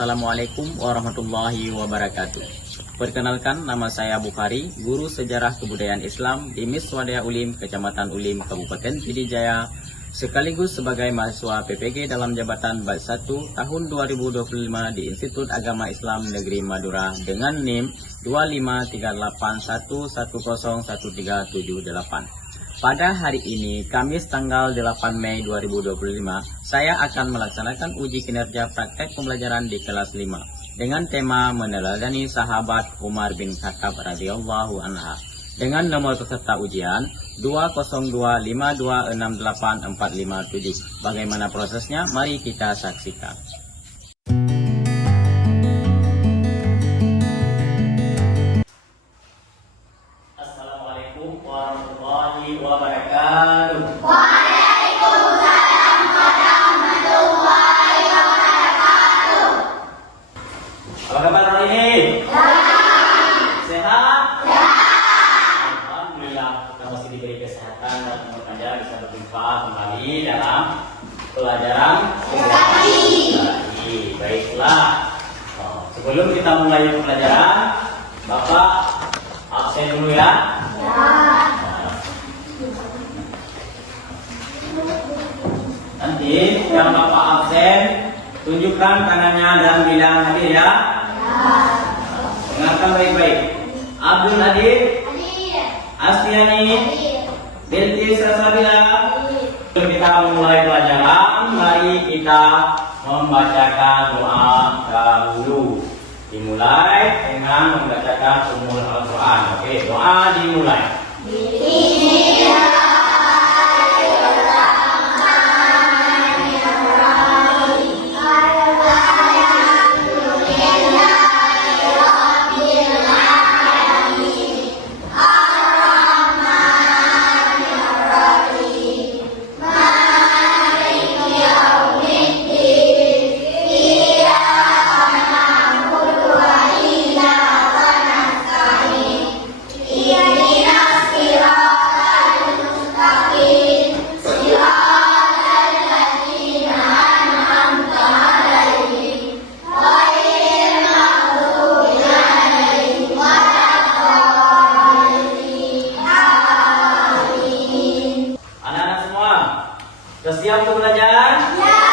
Assalamualaikum warahmatullahi wabarakatuh. Perkenalkan, nama saya Bukhari, guru sejarah kebudayaan Islam di Miswadaya Ulim, Kecamatan Ulim, Kabupaten Pidijaya, sekaligus sebagai mahasiswa PPG dalam jabatan Batch 1 tahun 2025 di Institut Agama Islam Negeri Madura dengan NIM 25381101378. Pada hari ini, Kamis tanggal 8 Mei 2025, saya akan melaksanakan uji kinerja praktek pembelajaran di kelas 5 dengan tema meneladani sahabat Umar bin Khattab radhiyallahu anha dengan nomor peserta ujian 20252684557. Bagaimana prosesnya? Mari kita saksikan. Assalamualaikum warahmatullahi wabarakatuh. Waalaikumsalam warahmatullahi wabarakatuh. Apa kabar hari ini? Sehat? Alhamdulillah, kita masih diberi kesehatan dan semoga bisa berjumpa kembali dalam pelajaran sejarah. Baiklah. Sebelum kita mulai pelajaran, Bapak absen dulu ya. Nanti yang Bapak absen, tunjukkan tangannya dan bilang hadir ya. Dengarkan baik-baik. Abdul hadir, Astiani, Bilqis Rasabila. Sebelum kita memulai pelajaran, mari kita membacakan doa dahulu. Dimulai dengan membacakan Ummul Al-Quran. Oke, doa dimulai. Siap untuk belajar? Ya.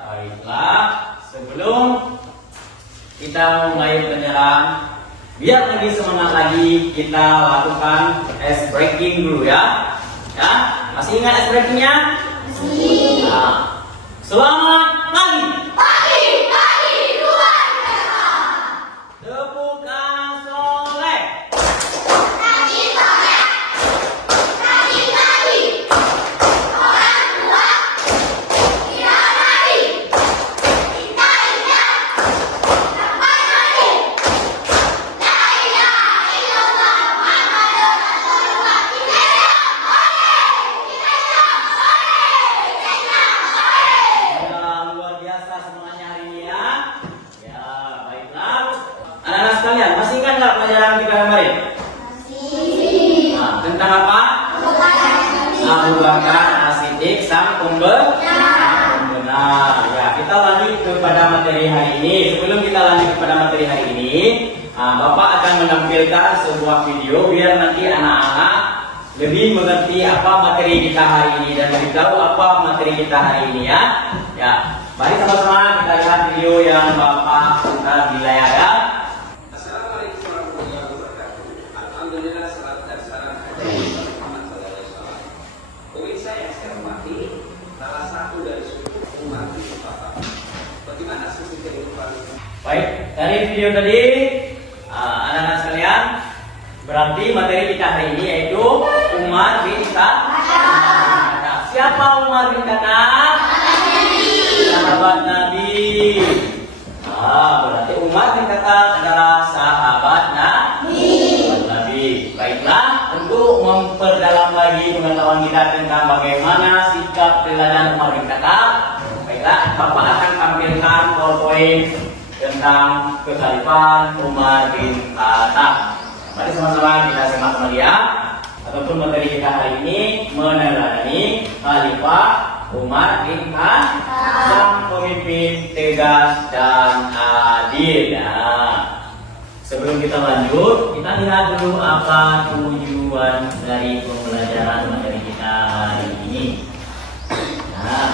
Baiklah, sebelum kita mulai pelajaran, biar lebih semangat lagi, kita lakukan ice breaking dulu ya. Ya, masih ingat ice breakingnya? Masih. Nah, selamat pagi. Pagi, luar biasa. Tepuk tangan soleh. Pagi, pagi. Orang tua tidak mati. Kita ingat sampai mati. La ilaha illallah Muhammadur Rasulullah. Kita Ya, luar biasa semangatnya hari ini ya. Ya, baiklah. Anak-anak sekalian, masih ingat nggak pelajaran kita kemarin? masih. Nah, tentang apa? Abu Bakar As-Siddiq sang pembenar. Ya, kita lanjut kepada materi hari ini. Sebelum kita lanjut kepada materi hari ini, Bapak akan menampilkan sebuah video biar nanti anak-anak lebih mengerti apa materi kita hari ini dan lebih tahu apa materi kita hari ini ya. Ya, mari sama-sama kita lihat video yang Bapak putar di layar ya. Assalamualaikum warahmatullahi wabarakatuh. Alhamdulillah, salatu dan salam kepada Muhammad SAW. Pemirsa yang saya hormati, salah satu dari suku Umar bin Khattab. Bagaimana sisi kehidupan? Baik, dari video tadi anak-anak sekalian, berarti materi kita hari ini yaitu Umar bin Khattab. Siapa Umar bin Khattab? Sahabat Nabi. Berarti Umar bin Khattab adalah sahabat Nabi. Baiklah, untuk memperdalam lagi pengetahuan kita tentang bagaimana sikap teladan Umar bin Khattab, baiklah, Bapak akan tampilkan PowerPoint tentang kekhalifahan Umar bin Khattab. Mari sama-sama kita simak kembali ya. Ataupun materi kita hari ini meneladani Khalifah Umar bin Khattab, sang pemimpin tegas dan adil. Nah, sebelum kita lanjut, kita lihat dulu apa tujuan dari pembelajaran materi kita hari ini. Nah,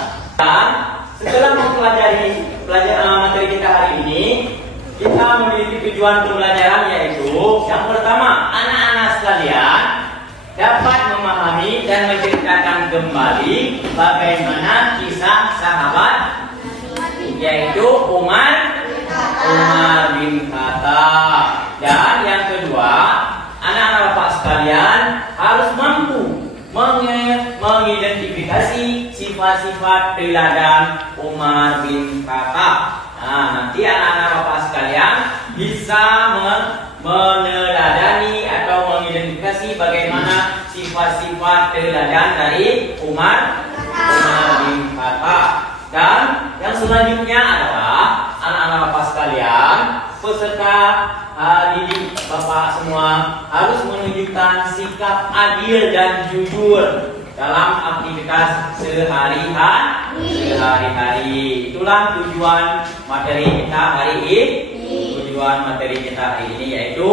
setelah mempelajari materi kita hari ini, kita memiliki tujuan pembelajaran, yaitu yang pertama, anak-anak sekalian dapat memahami dan menceritakan kembali bagaimana kisah sahabat, yaitu Umar bin Khattab. Dan yang kedua, anak-anak bapak sekalian harus mampu mengidentifikasi sifat-sifat teladan Umar bin Khattab. Nah, nanti anak-anak bapak sekalian bisa meneladani atau mengidentifikasi bagaimana sifat-sifat teladan dari Umar bin Khattab. Dan yang selanjutnya adalah anak-anak bapak sekalian, peserta didik bapak semua harus menunjukkan sikap adil dan jujur dalam aktivitas sehari-hari. Itulah tujuan materi kita hari ini. Tujuan materi kita hari ini yaitu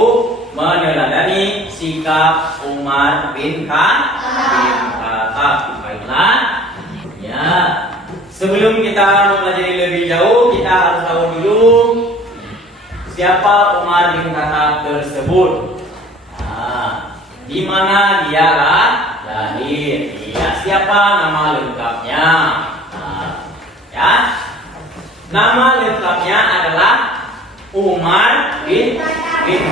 meneladani sikap Umar bin Khattab. Baiklah, ya. Sebelum kita mempelajari lebih jauh, kita harus tahu dulu siapa Umar bin Khattab tersebut. Nah, di mana dia lahir? Siapa nama lengkapnya? Nah, ya, nama lengkapnya adalah Umar bin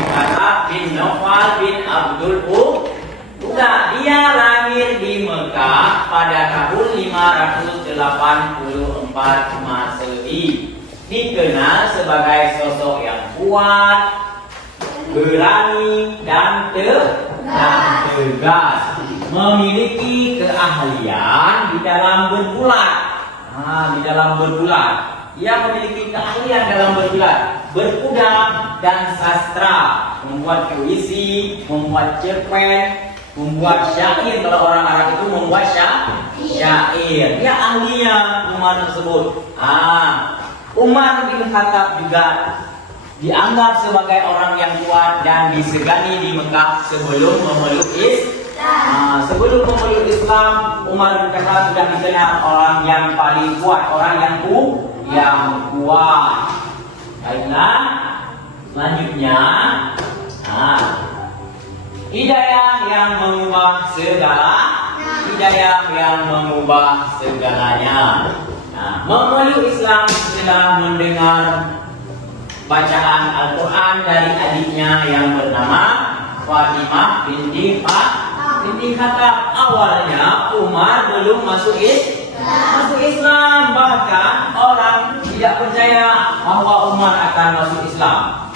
Khattab bin Naufal bin Abdul Uzza. Dia lahir di Mekah pada tahun 584 Masehi. Dikenal sebagai sosok yang kuat, berani dan tegas, memiliki keahlian di dalam bergulat. Ia memiliki keahlian dalam bergulat, berkuda dan sastra, membuat puisi, membuat cerpen, membuat syair. Kalau orang Arab itu membuat syair. Dia ahlinya Umar tersebut. Umar bin Khattab juga dianggap sebagai orang yang kuat dan disegani di Mekah sebelum memeluk Islam. Sebelum memeluk Islam, Umar bin Khattab sudah dikenal orang yang paling kuat, orang yang kuat. Baiklah, selanjutnya, hidayah yang mengubah segalanya. Memeluk Islam setelah mendengar bacaan Al-Quran dari adiknya yang bernama Fatimah binti Khattab. Awalnya Umar belum masuk Islam, bahkan orang tidak percaya bahwa Umar akan masuk Islam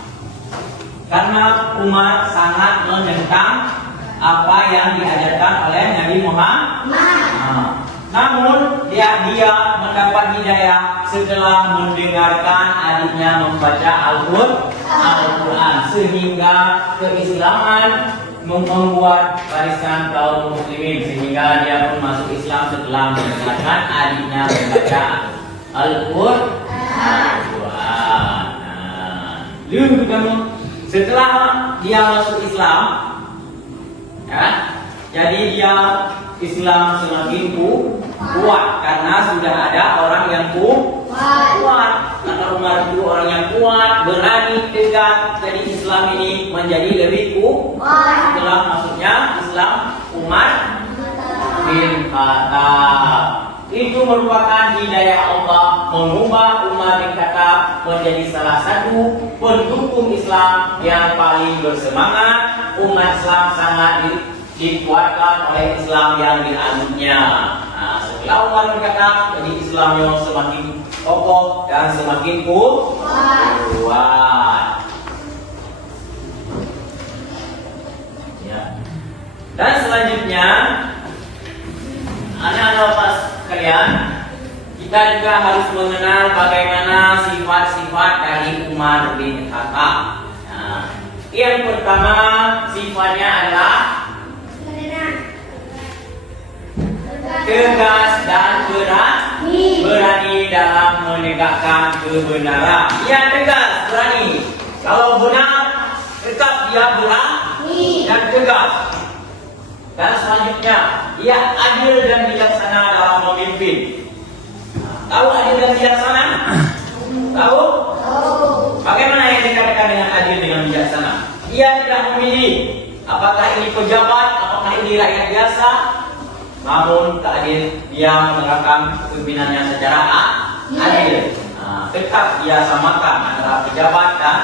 karena Umar sangat menentang apa yang diajarkan oleh Nabi Muhammad. Namun dia mendapat hidayah setelah mendengarkan adiknya membaca Al-Quran, sehingga keislaman membuat barisan kaum muslimin, sehingga dia pun masuk Islam setelah mendengarkan adiknya membaca Al-Quran. Setelah dia masuk Islam, jadi dia Islam semakin kuat karena sudah ada orang yang kuat. Karena Umar itu orang yang kuat, berani, tegas. Jadi Islam ini menjadi lebih kuat setelah masuknya Islam Umar bin Khattab. Itu merupakan hidayah Allah mengubah Umar bin Khattab menjadi salah satu pendukung Islam yang paling bersemangat. Umat Islam sangat dikuatkan oleh Islam yang dianutnya. Setelah Umar bin Khattab, jadi Islamnya semakin kokoh dan semakin kuat. Ya. Dan selanjutnya, anak-anak bapak sekalian, kita juga harus mengenal bagaimana sifat-sifat dari Umar bin Khattab. Yang pertama sifatnya adalah tegas dan berani. dalam menegakkan kebenaran. Ia tegas, berani. Kalau benar, tetap dia berani dan tegas. Dan selanjutnya, ia adil dan bijaksana dalam memimpin. Tahu adil dan bijaksana? Tahu? Bagaimana yang dikatakan dengan adil dengan bijaksana? Ia tidak memilih apakah ini pejabat, apakah ini rakyat biasa. Namun adil, dia menerapkan kepemimpinannya secara adil. Tetap dia samakan antara pejabat dan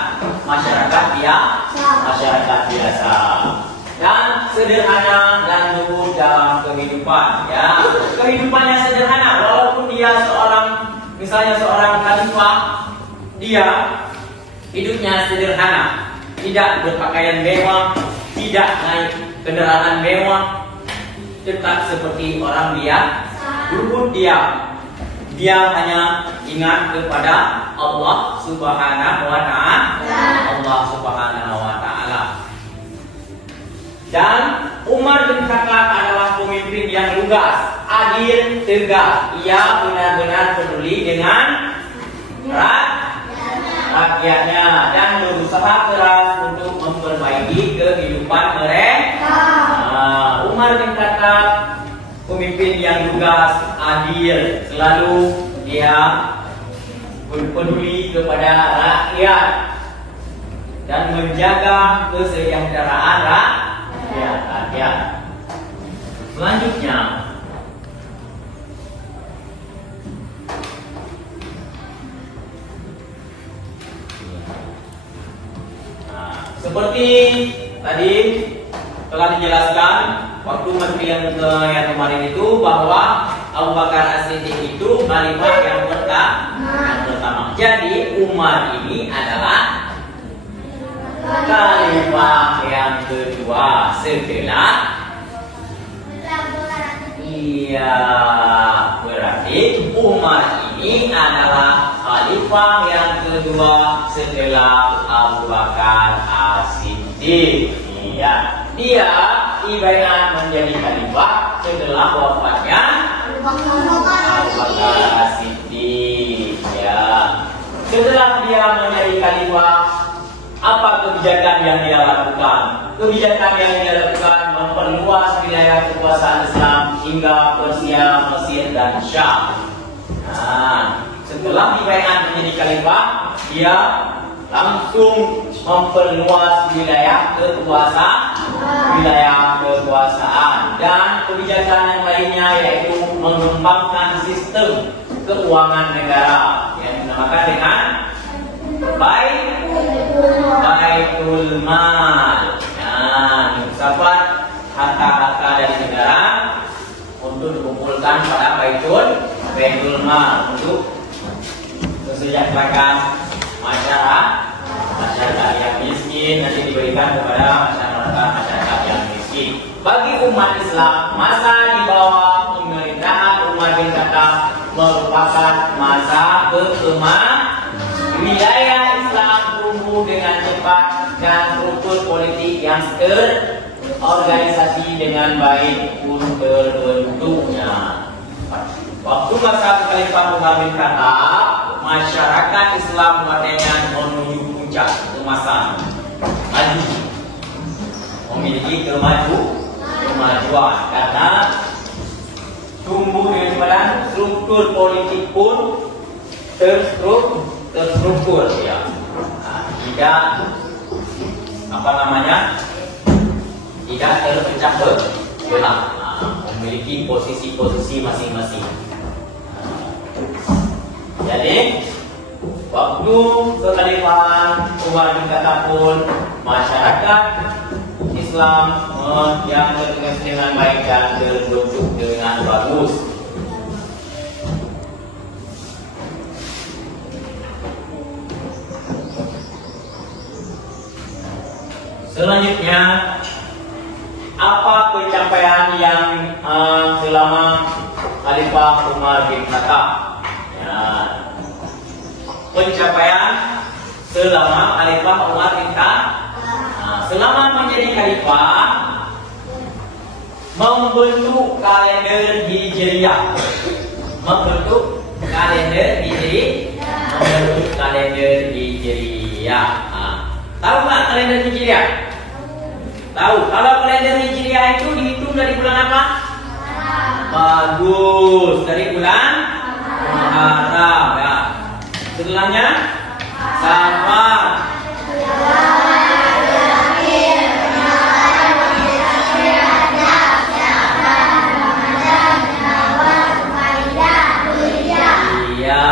masyarakat biasa. Dan sederhana dan luhur dalam kehidupan. Ya, kehidupannya sederhana, walaupun dia misalnya seorang khalifah, dia hidupnya sederhana, tidak berpakaian mewah, tidak naik kendaraan mewah, tetap seperti orang biasa. Luhur dia hanya ingat kepada Allah Subhanahu wa Ta'ala. Dan Umar bin Khattab adalah pemimpin yang lugas, adil, tegas. Ia benar-benar peduli dengan rakyatnya dan berusaha keras untuk memperbaiki kehidupan mereka. Umar bin Khattab pemimpin yang lugas, adil, selalu dia peduli kepada rakyat dan menjaga kesejahteraan rakyat. Selanjutnya, seperti tadi telah dijelaskan waktu menteri yang kemarin itu bahwa Abu Bakar As-Siddiq itu khalifah yang pertama. Jadi Umar ini adalah khalifah yang kedua setelah berarti Umar ini adalah khalifah yang kedua setelah Abu Bakar As-Siddiq. Dia dibaiat menjadi khalifah setelah wafatnya Abu Bakar As-Siddiq. Setelah dia menjadi khalifah, apa kebijakan yang dia lakukan? Kebijakan yang dia lakukan memperluas wilayah kekuasaan Islam hingga Persia, Mesir, dan Syam. Setelah dibaiat menjadi khalifah, dia langsung memperluas wilayah kekuasaan dan kebijakan yang lainnya, yaitu mengembangkan sistem keuangan negara yang dinamakan dengan Baitul Mal. Filsafat harta-harta dari negara untuk dikumpulkan pada Baitul Mal untuk kesejahteraan masyarakat yang miskin, nanti diberikan kepada masyarakat yang miskin. Bagi umat Islam, masa di bawah pemerintahan Umar bin Khattab merupakan masa berkembang. Wilayah Islam tumbuh dengan cepat dan struktur politik yang terorganisasi dengan baik pun terbentuknya. Waktu masa Khalifah Umar bin Khattab, masyarakat Islam katanya menuju puncak kemasan, maju, memiliki kemajuan karena tumbuh dengan cepat, struktur politik pun terstruktur, ya. Tidak tidak terpecah belah, memiliki posisi-posisi masing-masing. Jadi waktu kekhalifahan Umar bin Khattab pun masyarakat Islam yang terorganisasi dengan baik dan terbentuk dengan bagus. Selanjutnya, apa pencapaian yang selama Khalifah Umar bin Khattab? Pencapaian selama Khalifah Umar bin Khattab, selama menjadi Khalifah, membentuk kalender Hijriyah, membentuk kalender menurut kalender Hijriah. Nah, tahu nggak kalender Hijriah? Tahu. Kalau kalender Hijriah itu dihitung dari bulan apa? Bagus, dari bulan Muharram ya. Setelahnya Safar. Iya,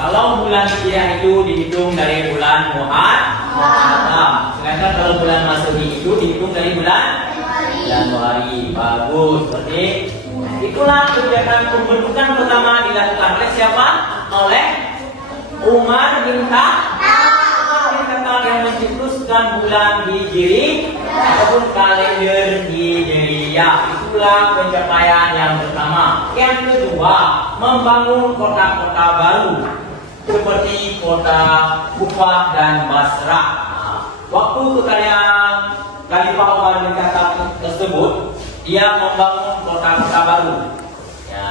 kalau bulan Hijriah itu dihitung dari bulan Muharram. Sedangkan kalau bulan Masehi itu dihitung dari bulan Januari. Bagus, berarti itulah kebijakan pembentukan pertama dilakukan oleh siapa? Oleh Umar bin Khattab yang mencetuskan bulan Hijri ataupun kalender Hijriah. Itulah pencapaian yang pertama. Yang kedua, membangun kota-kota baru seperti kota Kufah dan Basrah. Waktu kekayaan Khalifah Umar bin Khattab tersebut, dia membangun kota-kota baru. Ya,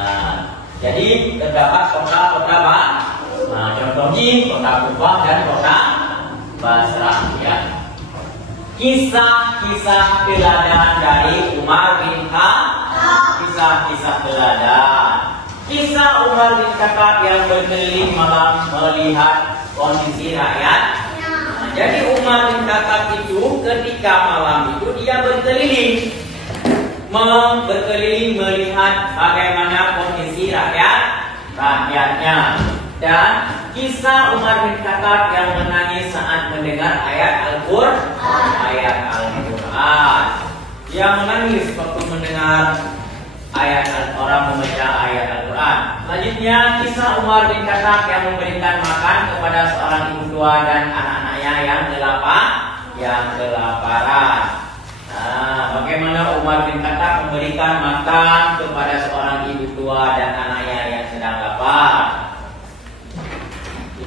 jadi terdapat kota-kota baru. Nah, contohnya kota Kufah dan kota Basrah. Ya. Kisah-kisah teladan dari Umar bin Khattab. Kisah-kisah teladan. Kisah Umar bin Khattab yang berkeliling malam melihat kondisi rakyat. Nah, jadi Umar bin Khattab itu ketika malam itu dia berkeliling melihat bagaimana kondisi rakyatnya. Dan kisah Umar bin Khattab yang menangis saat mendengar ayat Al-Quran. Dia menangis waktu mendengar orang membaca ayat Al-Quran. Selanjutnya kisah Umar bin Khattab yang memberikan makan kepada seorang ibu tua dan anak-anaknya yang kelaparan. Nah, bagaimana Umar bin Khattab memberikan makan kepada seorang ibu tua dan anaknya yang sedang lapar.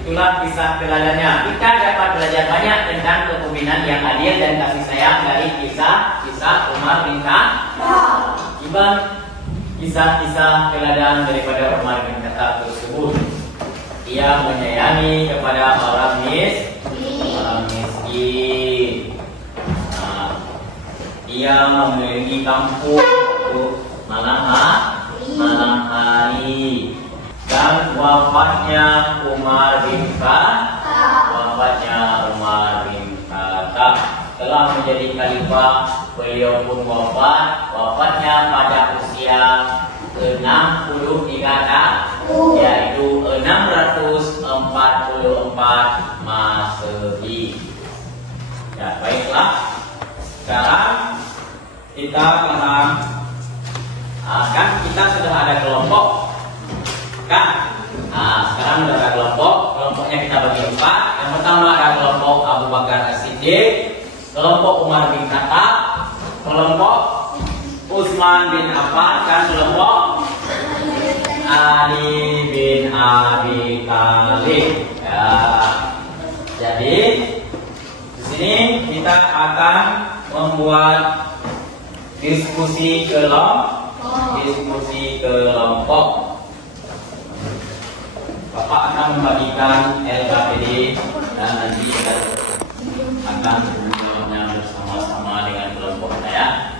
Itulah kisah teladannya. Kita dapat belajar banyak tentang kepemimpinan yang adil dan kasih sayang dari kisah Umar bin Khattab. Kisah-kisah teladan daripada Umar bin Khattab tersebut. Ia menyayangi kepada orang miskin. Ia memiliki kampung untuk malam hari. Dan wafatnya Umar bin Khattab telah menjadi khalifah. Beliau pun wafatnya pada usia 63 tahun, yaitu 644 Masehi. Ya, baiklah. Sekarang kita kan kita sudah ada kelompok. Nah, sekarang sudah ada kelompoknya kita bagi 4. Yang pertama ada kelompok Abu Bakar As-Siddiq, kelompok Umar bin Khattab, kelompok Utsman bin Affan, dan kelompok Ali bin Abi Thalib. Ya. Jadi di sini kita akan membuat diskusi kelompok. Bapak akan membagikan LKPD dan nanti kita akan menjawabnya bersama-sama dengan kelompok saya.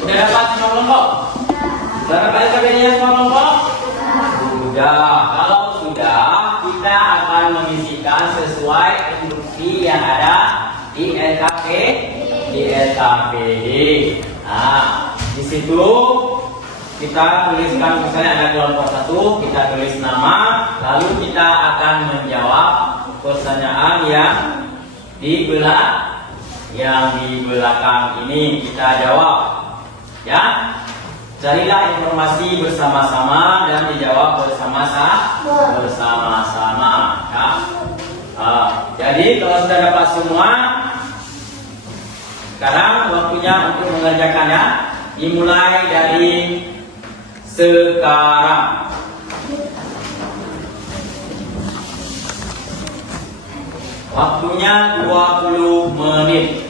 Sudah dapat semua kelompok? Sudah dapat LKPD-nya semua kelompok? Sudah. Kalau sudah, kita akan mengisikan sesuai instruksi yang ada di LKPD. Nah, di situ kita tuliskan, misalnya ada kelompok 1, kita tulis nama, lalu kita akan menjawab pertanyaan yang di belakang ini kita jawab. Ya, carilah informasi bersama-sama dan dijawab bersama-sama. Ya. Jadi kalau sudah dapat semua, sekarang waktunya untuk mengerjakannya. Dimulai dari sekarang. Waktunya 20 menit.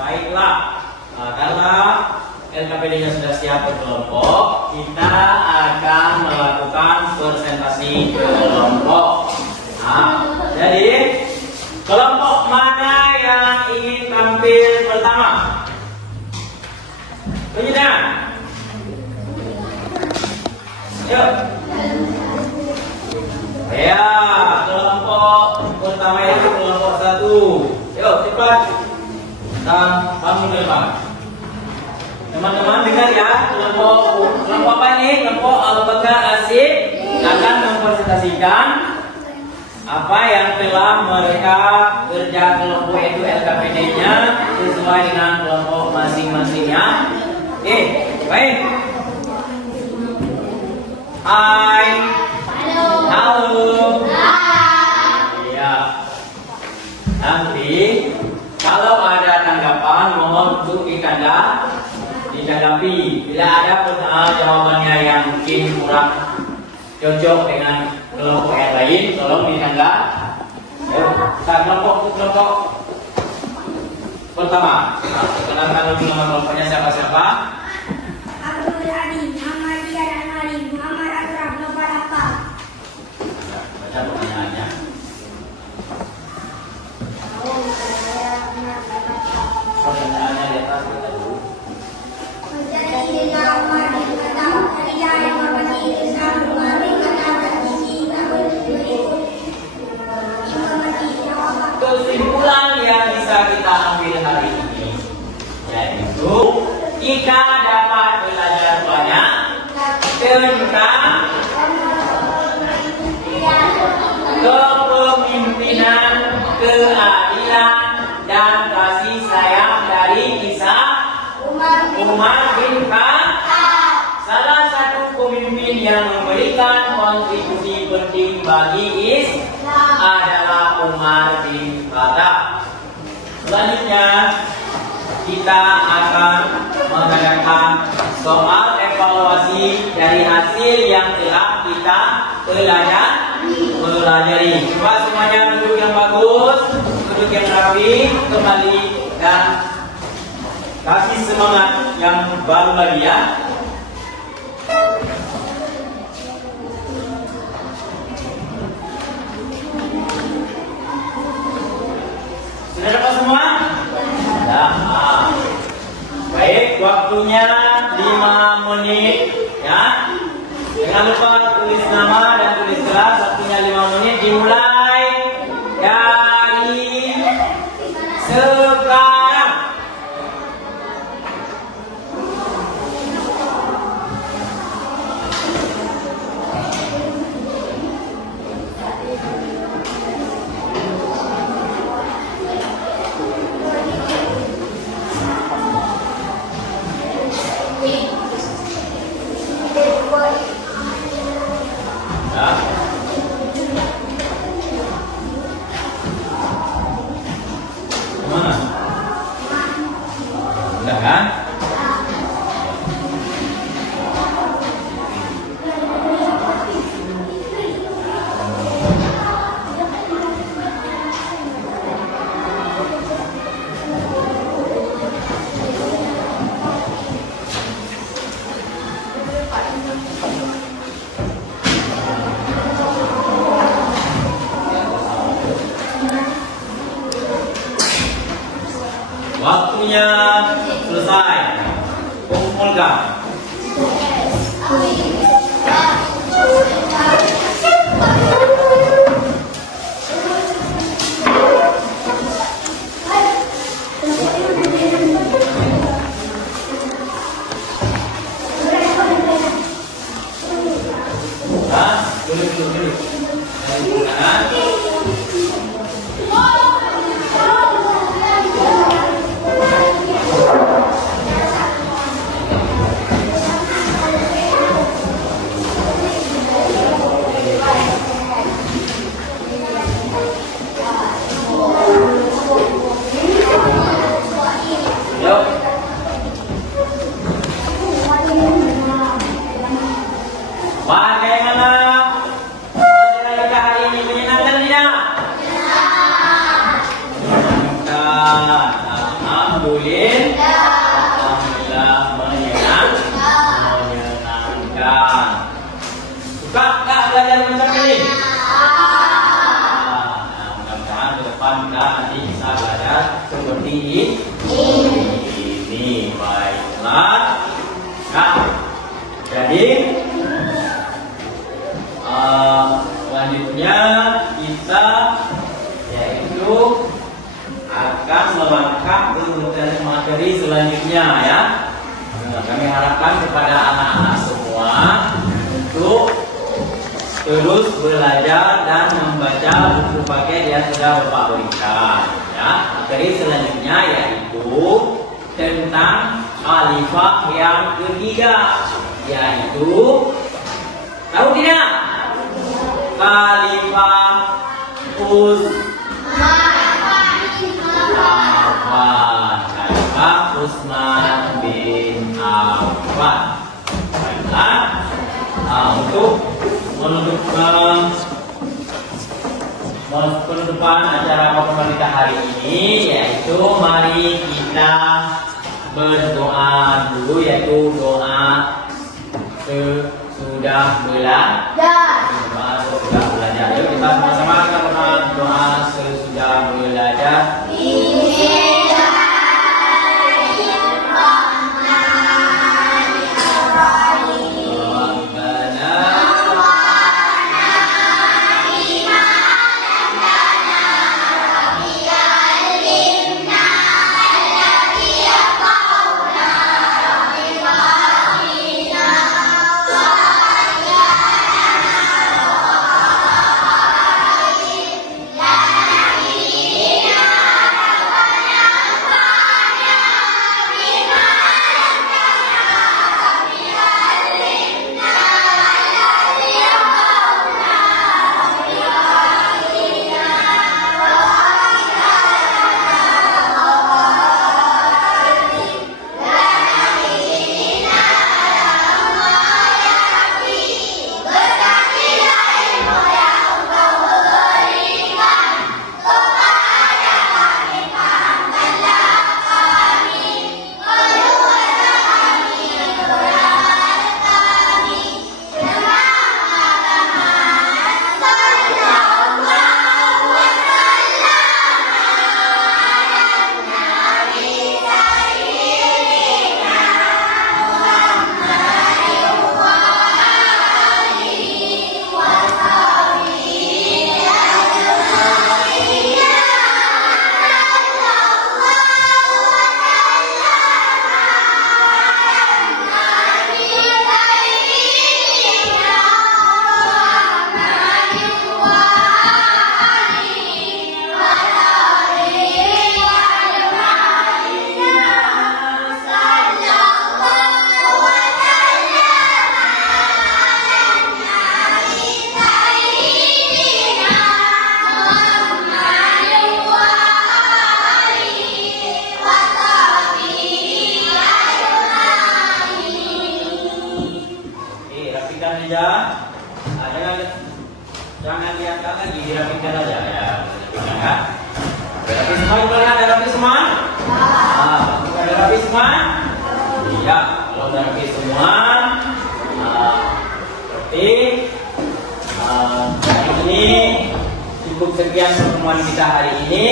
Baiklah, karena LKPD-nya sudah siap berkelompok, kita akan melakukan presentasi kelompok. Jadi kelompok mana yang ingin tampil pertama? Penyidan. Yuk. Ya, kelompok pertama itu kelompok 1. Yuk, cepat. Dan bangun depan. Teman-teman dengar ya, kelompok apa ini? Kelompok Abu Bakar Asif akan mempresentasikan apa yang telah mereka kerja kelompok itu LKPD-nya sesuai dengan kelompok masing-masingnya. Oke, baik. Hai. Halo. Iya. Nanti kalau ada tanggapan mohon untuk ditanggapi. Bila ada jawabannya yang mungkin kurang cocok dengan kelompok yang lain, tolong ditanggapi. Kita kelompok pertama. Kenalkan dulu nama kelompoknya siapa-siapa? Abdul Adi, Muhammad Dian Ali, Muhammad Ashraf, Nopal Akka. Baca pertanyaannya. Pertanyaannya di atas kita dulu. Kesimpulan yang bisa kita ambil hari ini yaitu kita dapat belajar banyak tentang kepemimpinan, keadilan, dan kasih sayang dari kisah Umar bin Khattab, salah satu pemimpin yang memberikan kontribusi penting bagi Islam adalah Umar bin Khattab. Selanjutnya kita akan mengadakan soal evaluasi dari hasil yang telah kita pelajari. Coba semuanya duduk yang bagus, duduk yang rapi, kembali dan kasih semangat yang baru lagi ya. Sudah dapat semua? Sudah. Baik, waktunya 5 menit ya. Jangan lupa tulis nama dan tulis kelas. Waktunya 5 menit dimulai dari sekarang. Ya. Mana? Udah kan? Waktunya selesai. Kumpulkan. Alhamdulillah menyenangkan. Suka nggak belajar macam ini? Mudah-mudahan ke depan kita nanti bisa belajar seperti ini. Baiklah. Nah, jadi selanjutnya kita yaitu akan melangkah ke materi selanjutnya ya. Kami harapkan kepada anak-anak semua untuk terus belajar dan membaca buku paket yang sudah Bapak berikan ya. Materi selanjutnya yaitu tentang alifah yang ketiga, yaitu tahu tidak? Alifah Alifah Usman bin Affan. Baiklah, untuk penutupan acara pertemuan kita hari ini, yaitu mari kita berdoa dulu, yaitu doa sesudah belajar. Yuk kita sama-sama kita berdoa sesudah belajar. Jangan lihatkan lagi, dirapikan aja ya. Rapi semua, gimana? Ada rapi semua? Ada rapi semua? Iya, kalau udah rapi semua, berarti ini cukup sekian pertemuan kita hari ini.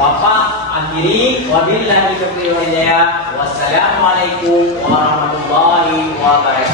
Bapak akhiri, wabillahi taufiq wal hidayah. Wassalamualaikum warahmatullahi wabarakatuh.